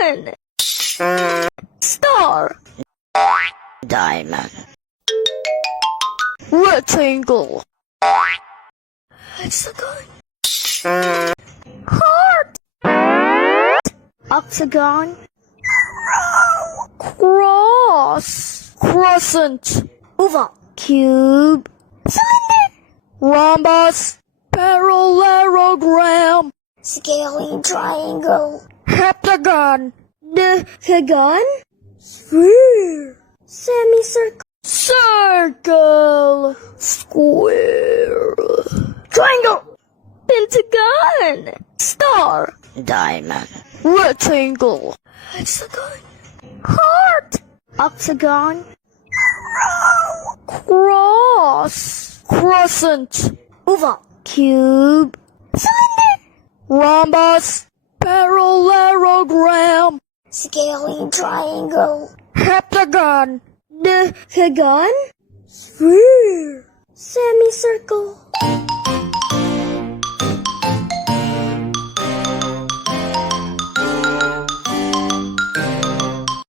Pentagon. Star. Diamond. Rectangle. Hexagon. Heart. Octagon. Cross. Crescent. Oval. Cube. Cylinder. Rhombus. Parallelogram. Scaly triangle. Heptagon. Decagon. Sphere. Semicircle. Circle. Square. Triangle. Pentagon. Star. Diamond. Rectangle. Hexagon. Heart. Octagon. Cross. Crescent. Oval. Cube. Cylinder. Rhombus. Parallelogram. Scaly triangle. Heptagon. Decagon. Sphere. Semicircle.